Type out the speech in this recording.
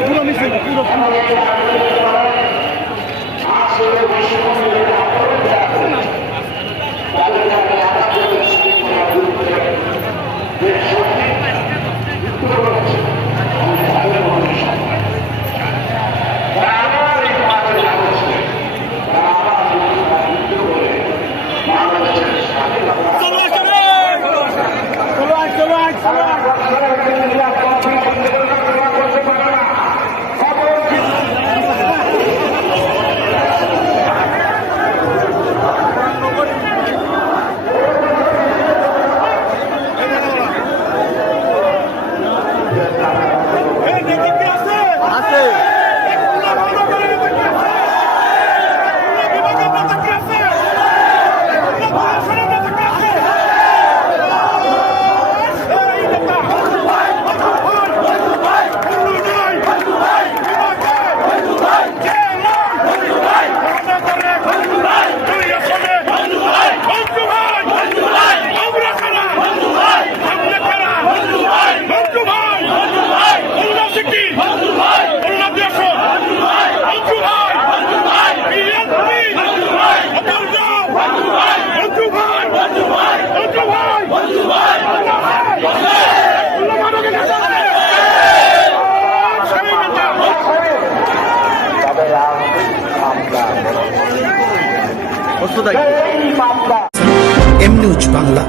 পুরো মিছিল পুরো Yeah. অস্ত্র এম নিউজ বাংলা।